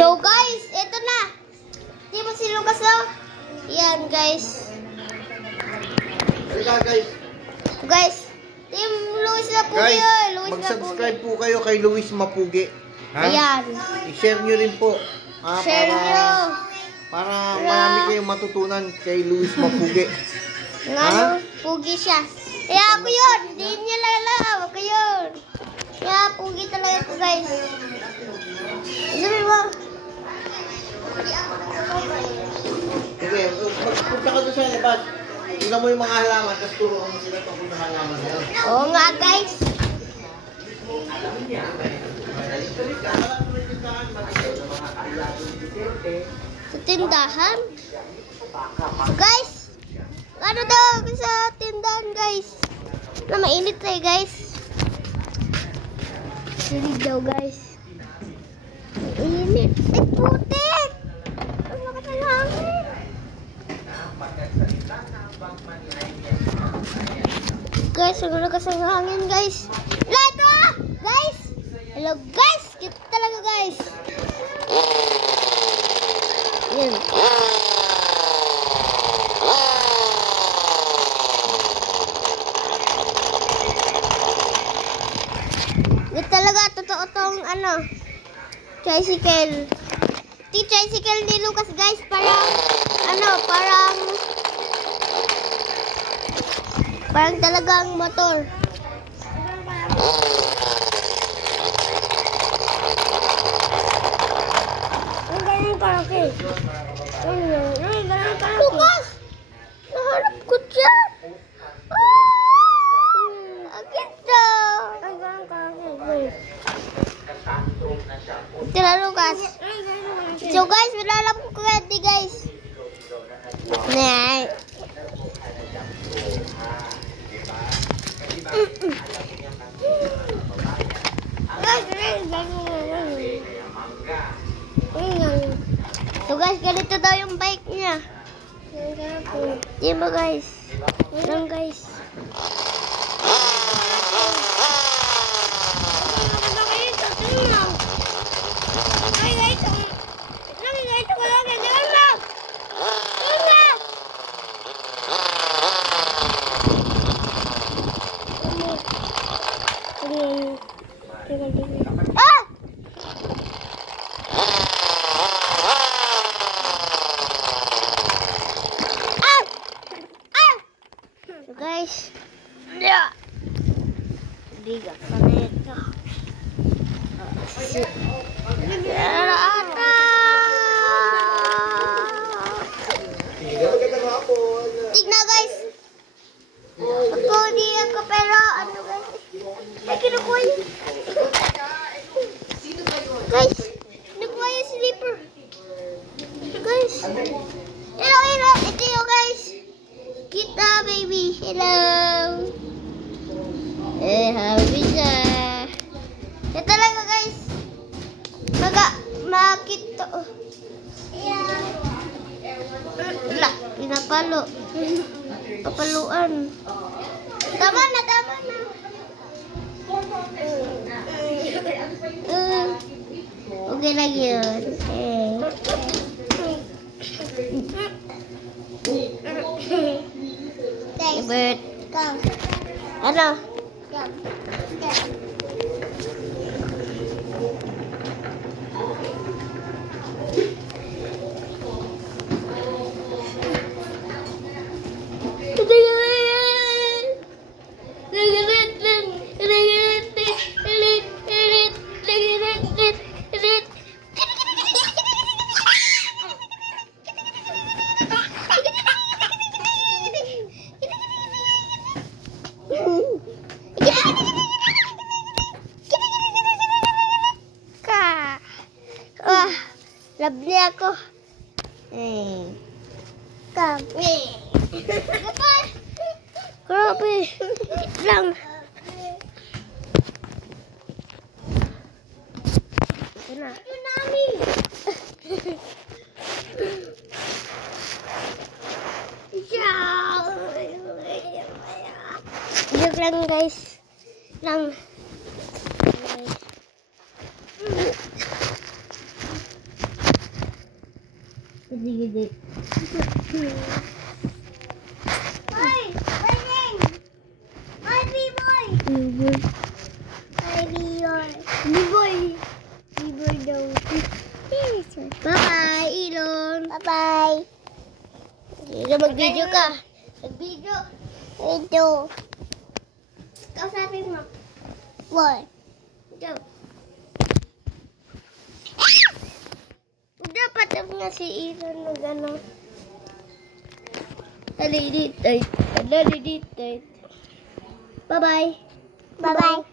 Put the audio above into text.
So guys, ito na. Di ba si Lucas daw? Yan guys. Halika guys. Guys, Team Luis Mapugi. Guys, Luis mag-subscribe po kayo kay Luis Mapugi. Ha? Ayan. I-share nyo rin po. Share nyo. Para marami kayong matutunan kay Luis Mapugi. Ano? Pugi siya. Kaya ako yun. Hindi niya lalaw. Ako yun. Kaya pugi talaga ko guys. Sabi mo. Sige, magpunta ka doon sa labas. Tingnan mo yung mga halaman, tapos turuan mo sila tungkol sa halaman na yun. Oo nga guys. Sa tindahan. Guys. Ano daw sa tindahan guys? Na mainit tayo guys. Mainit daw guys. Mainit. Ay putik. Ang lakas ng hangin. Guys, ang lakas ng hangin guys. Lato! Guys! Hello guys! Kita talaga guys. Yan. Ito talaga, totoo tong ano, tricycle. Ito tricycle ni Lucas guys, parang, ano, parang talagang motor. Ang ganyan karaoke. Lucas! Naharap ko siya! Tira Lucas. So guys, wala ko ready guys. Nah. So guys, ganito daw yung bike niya. Diba guys? Lang guys. Ah! Ah! Ah! So guys, diga sana ito. Tignan guys. Ako di ako pero ano guys? Ay kinukuha yun. Guys, kinukuha yung slipper. Guys. Hello, hello. Ito yung guys. Kita baby. Hello. Happy na. Ito talaga guys. Makito. Wala, pinapalo. Kapaluan. Tama na, tama na. Okay lang yun. Bert. Ano? Love niya ako. Kami. Grabe. Lang. Ito na. Ito namin. Joke lang guys. Lang. Sige. Hoy! Pwedeng! Hoy, B-boy! Hoy, B-boy! B-boy daw. Bye-bye, Ilon! Bye-bye! Sige, mag-video ka. Mag-video. Video. Kausapin mo. Boy. Go. Dapat nga si Ilon na gano'n. Bye-bye. Bye-bye.